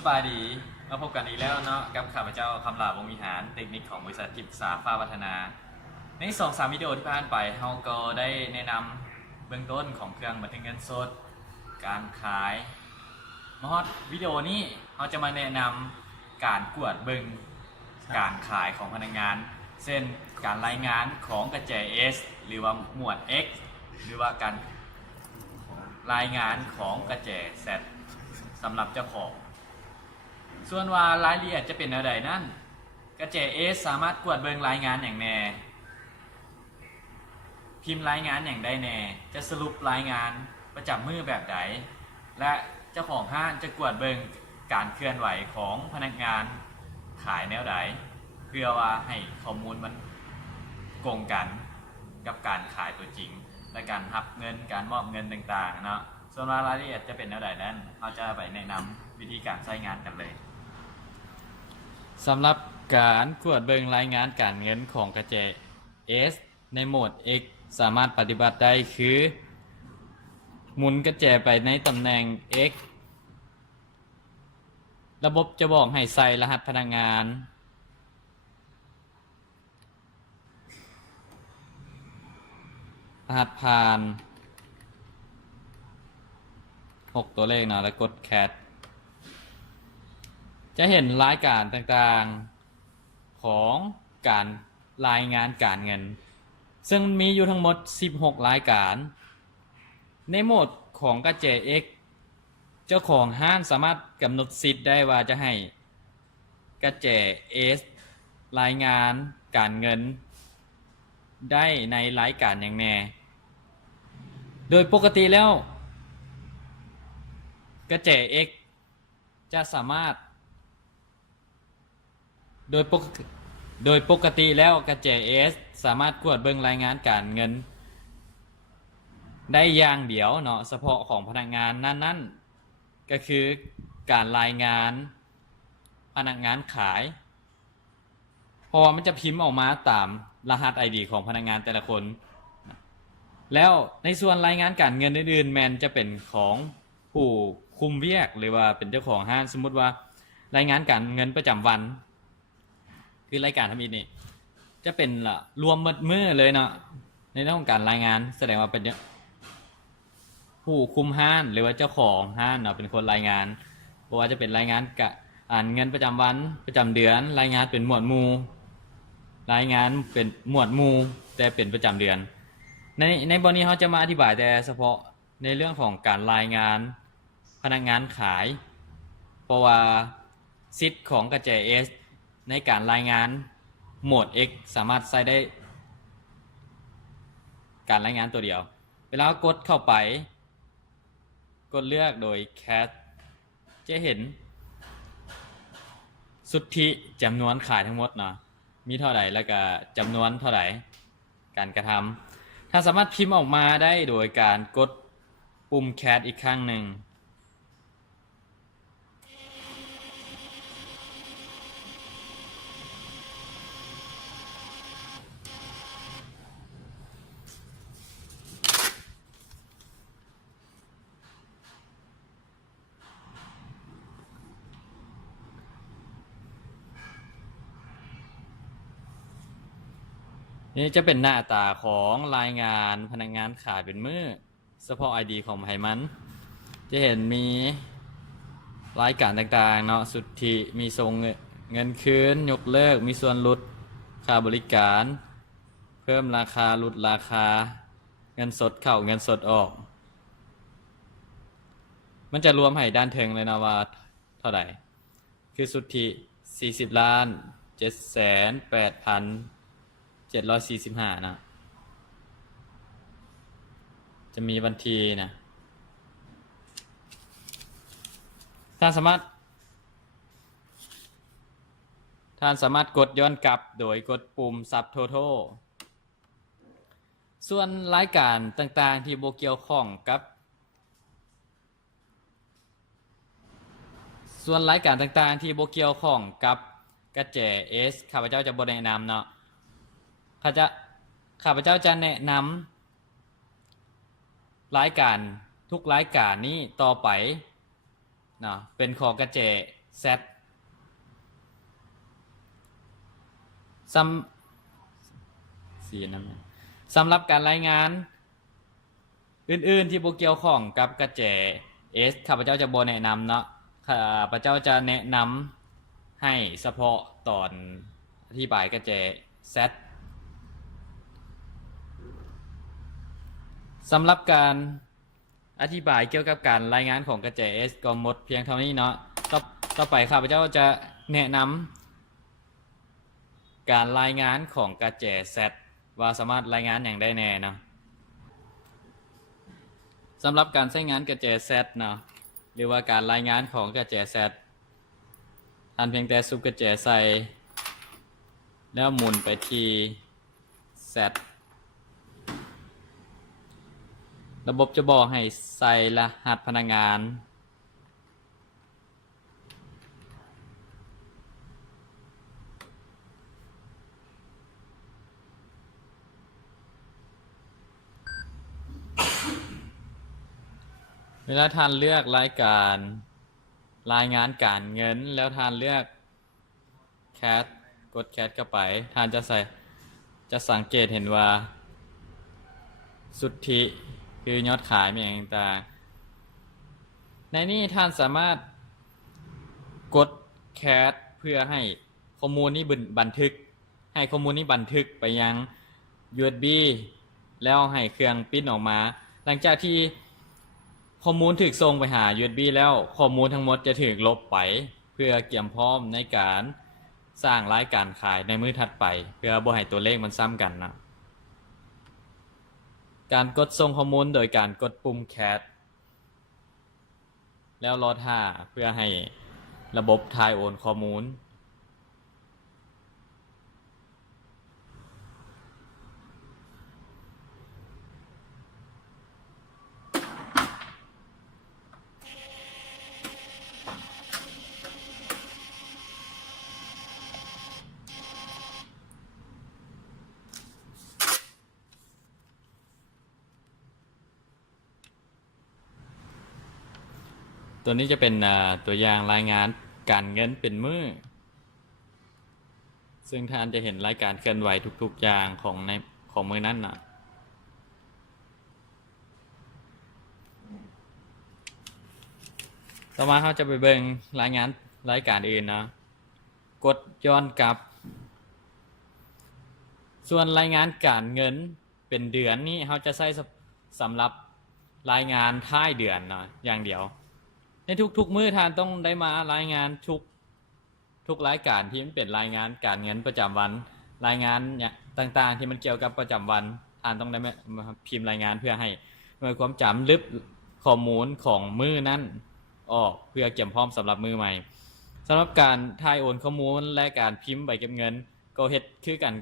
สบายดีมาพบกันอีกแล้วเนาะกับข้าพเจ้าคำลาวงวิหารเทคนิคของบริษัทกิจสาฟ้าพัฒนาใน2-3วิดีโอที่ผ่านไปเราก็ได้แนะนำเบื้องต้นของเครื่องบันทึกเงินสดการขายมอดวิดีโอนี้เราจะมาแนะนำการกวดเบิงการขายของพนักงานเช่นการรายงานของกระแจ S หรือว่าหมวด X หรือว่าการรายงานของกระแจ Z สำหรับเจ้าของส่วนว่ารายละเอียดจะเป็นอะไรนั่นกระแจ S สามารถกวดเบิงรายงานอย่างแน่พิมพ์รายงานอย่างใดแน่จะสรุปรายงานประจำมือแบบใดและเจ้าของห้างจะกวดเบิงการเคลื่อนไหวของพนักงานขายแนวใดเพื่อว่าให้ข้อมูลมันตรงกันกับการขายตัวจริงและการรับเงินการมอบเงินต่างๆเนาะส่วนรายละเอียดจะเป็นแนวใดนั้นเราจะไปแนะนำวิธีการใช้งานกันเลยสำหรับการกวดเบิงรายงานการเงินของกระแจ S ในโหมด X สามารถปฏิบัติได้คือหมุนกระแจไปในตำแหน่ง X ระบบจะบอกให้ใส่รหัสพนักงานรหัสผ่าน6ตัวเลขนะแล้วกดแคทจะเห็นรายการต่างๆของการรายงานการเงินซึ่งมีอยู่ทั้งหมด16รายการในโหมดของกระแจ X เจ้าของห้างสามารถกำหนดสิทธิ์ได้ว่าจะให้กระแจ S รายงานการเงินได้ในรายการอย่างแน่โดยปกติแล้วกระแจ X จะสามารถโดยปกติแล้วกระแจ S สามารถกวดเบิ่งรายงานการเงินได้อย่างเดียวเนาะเฉพาะของพนักงานนั้นๆก็คือการรายงานพนักงานขายเพราะว่ามันจะพิมพ์ออกมาตามรหัส ID ของพนักงานแต่ละคนแล้วในส่วนรายงานการเงินอื่นๆแมนจะเป็นของผู้คุมเวียกหรือว่าเป็นเจ้าของห้างสมมุติว่ารายงานการเงินประจำวันคือรายการทำอิฐนี่จะเป็นรวมหมดมือเลยเนาะในเรื่องของการรายงานแสดงว่าเป็นผู้คุมห้างหรือว่าเจ้าของห้างเนาะเป็นคนรายงานเพราะว่าจะเป็นรายงานเงินประจำวันประจำเดือนรายงานเป็นหมวดหมู่รายงานเป็นหมวดหมู่แต่เป็นประจำเดือนในบทนี้เขาจะมาอธิบายแต่เฉพาะในเรื่องของการรายงานพนักงานขายเพราะว่าสิทธิ์ของกระแจ S ในการรายงานโหมด X สามารถใช้ได้การรายงานตัวเดียวเวลากดเข้าไปกดเลือกโดย Cat จะเห็นสุทธิจำนวนขายทั้งหมดเนาะมีเท่าไหร่แล้วก็จำนวนเท่าไหร่การกระทำถ้าสามารถพิมพ์ออกมาได้โดยการกดปุ่ม Cat อีกครั้งหนึ่งนี่จะเป็นหน้าตาของรายงานพนักงานขายเป็นมือเฉพาะ ID ของไผมันจะเห็นมีรายการต่างๆเนาะสุทธิมีทรงเงินคืนยกเลิกมีส่วนลดค่าบริการเพิ่มราคาลดราคาเงินสดเข้าเงินสดออกมันจะรวมให้ด้านเทิงเลยนะว่าเท่าไหร่คือสุทธิ40,708,745นะจะมีบัญชีนะท่านสามารถกดย้อนกลับโดยกดปุ่ม Subtotal ส่วนรายการต่างๆที่บ่เกี่ยวข้องกับกระแจ S ข้าพเจ้าจะบ่แนะนำเนาะข้าพเจ้าจะแนะนำรายการทุกรายการนี้ต่อไปเนาะเป็นของกระแจ Z สำหรับการรายงานอื่นๆที่บ่เกี่ยวข้องกับกระแจ S ข้าพเจ้าจะบ่แนะนำเนาะข้าพเจ้าจะแนะนำให้เฉพาะตอนอธิบายกระแจ Z สำหรับการอธิบายเกี่ยวกับการรายงานของกระแจ S ก็หมดเพียงเท่านี้เนาะต่อไปข้าพเจ้าจะแนะนำการรายงานของกระแจ Z ว่าสามารถรายงานอย่างได้แน่เนาะสำหรับการใช้งานกระแจ Z เนาะหรือว่าการรายงานของกระแจ Z ท่านเพียงแต่ซุปกระแจใส่แล้วหมุนไปที่ Z ระบบจะบอกให้ใส่รหัสพนักงานเวลาท่านเลือกรายงานการเงินแล้วท่านเลือกแคทกดแคทเข้าไปท่านจะสังเกตเห็นว่าสุทธิคือยอดขายมีอย่างต่างในนี้ท่านสามารถกดแคทเพื่อให้ข้อมูลนี้บันทึกไปยัง USB แล้วให้เครื่องปริ้นออกมาหลังจากที่ข้อมูลถูกส่งไปหา USB แล้วข้อมูลทั้งหมดจะถูกลบไปเพื่อเตรียมพร้อมในการสร้างรายการขายในมื้อถัดไปเพื่อบ่ให้ตัวเลขมันซ้ำกันนะการกดส่งข้อมูลโดยการกดปุ่มแคทแล้วรอท่าเพื่อให้ระบบทายโอนข้อมูลตัวนี้จะเป็นตัวอย่างรายงานการเงินเป็นมื้อซึ่งท่านจะเห็นรายการเคลื่อนไหวทุกๆอย่างของมื้อนั้นนะต่อมาเขาจะไปเบิ่งรายงานรายการอื่นนะกดย้อนกลับส่วนรายงานการเงินเป็นเดือนนี้เขาจะใช้สำหรับรายงานท้ายเดือนนะอย่างเดียวในทุกๆมื้อท่านต้องได้มารายงานทุกรายการที่มันเป็นรายงานการเงินประจำวันรายงานเนี่ยต่างๆที่มันเกี่ยวกับประจำวันท่านต้องได้มาพิมพ์รายงานเพื่อให้หน่วยความจำลึกข้อมูลของมื้อนั้นออกเพื่อเก็บพร้อมสำหรับมื้อใหม่สำหรับการถ่ายโอนข้อมูลและการพิมพ์ใบเก็บเงินก็เฮ็ดคือกัน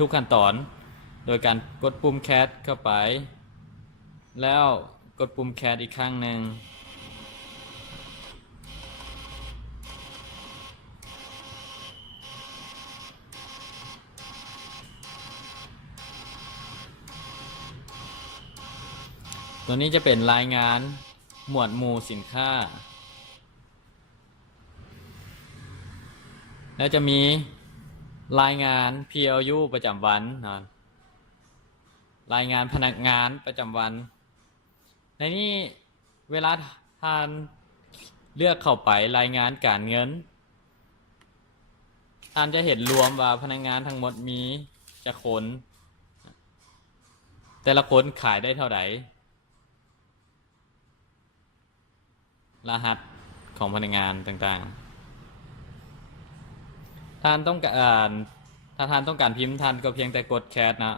ทุกขั้นตอนโดยการกดปุ่มแคทเข้าไปแล้วกดปุ่มแคทอีกครั้งหนึ่งตัวนี้จะเป็นรายงานหมวดหมู่สินค้าแล้วจะมีรายงาน PLU ประจำวันนะรายงานพนักงานประจำวันในนี้เวลาท่านเลือกเข้าไปรายงานการเงินท่านจะเห็นรวมว่าพนักงานทั้งหมดมีจะคนแต่ละคนขายได้เท่าไหร่รหัสของพนักงานต่างๆท่านต้องการถ้าท่านต้องการพิมพ์ท่านก็เพียงแต่กดแคทนะ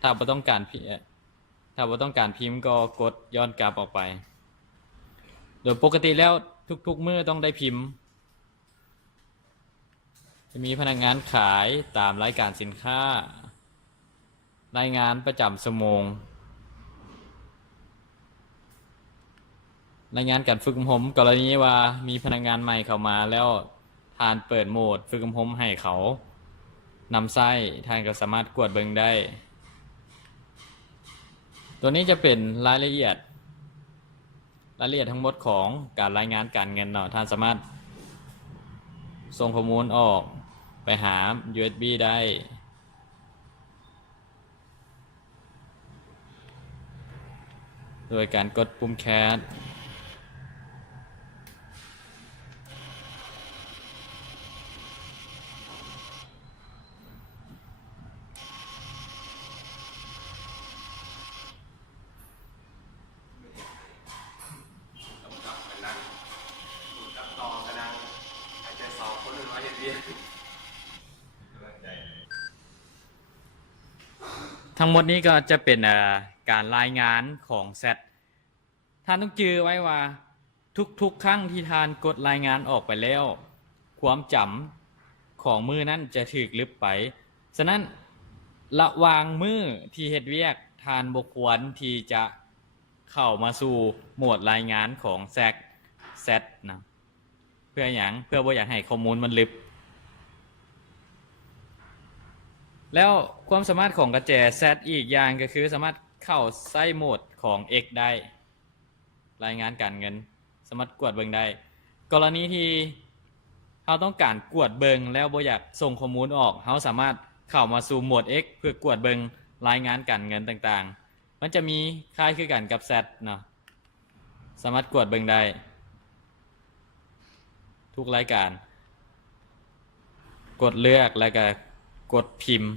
ถ้าบ่ต้องการพิมพ์ก็กดย้อนกลับออกไปโดยปกติแล้วทุกๆมื้อต้องได้พิมพ์จะมีพนักงานขายตามรายการสินค้ารายงานประจำชั่วโมงรายงานการฝึกอบรมกรณีว่ามีพนักงานใหม่เข้ามาแล้วท่านเปิดโหมดฝึกอบรมให้เขานำไส้ท่านก็สามารถกวดเบิ่งได้ตัวนี้จะเป็นรายละเอียด รายละเอียดทั้งหมดของการรายงานการเงินเนาะท่านสามารถส่งข้อมูลออกไปหา USB ได้โดยการกดปุ่มแคสทั้งหมดนี้ก็จะเป็นการรายงานของแซตท่านต้องจื้อไว้ว่าทุกๆครั้งที่ท่านกดรายงานออกไปแล้วความจำของมือนั้นจะถูกลึบไปฉะนั้นระหว่างมือที่เฮ็ดเวียกท่านบ่ควรที่จะเข้ามาสู่โหมดรายงานของแซตนะเพื่อหยังเพื่อบ่อยากให้ข้อมูลมันลึบแล้วความสามารถของกระแจ Z อีกอย่างก็คือสามารถเข้าใส่โหมดของ X ได้รายงานการเงินสามารถกวดเบิงได้กรณีที่เราต้องการกวดเบิงแล้วบ่อยากส่งข้อมูลออกเราสามารถเข้ามาสู่โหมด X เพื่อกวดเบิงรายงานการเงินต่างๆมันจะมีคล้ายคือกันกับ Z เนาะสามารถกวดเบิงได้ทุกรายการกดเลือกแล้วก็กดพิมพ์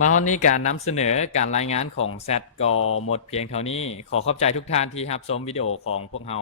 มาวันนี้การนำเสนอการรายงานของแซดก็หมดเพียงเท่านี้ขอขอบใจทุกท่านที่รับชมวิดีโอของพวกเรา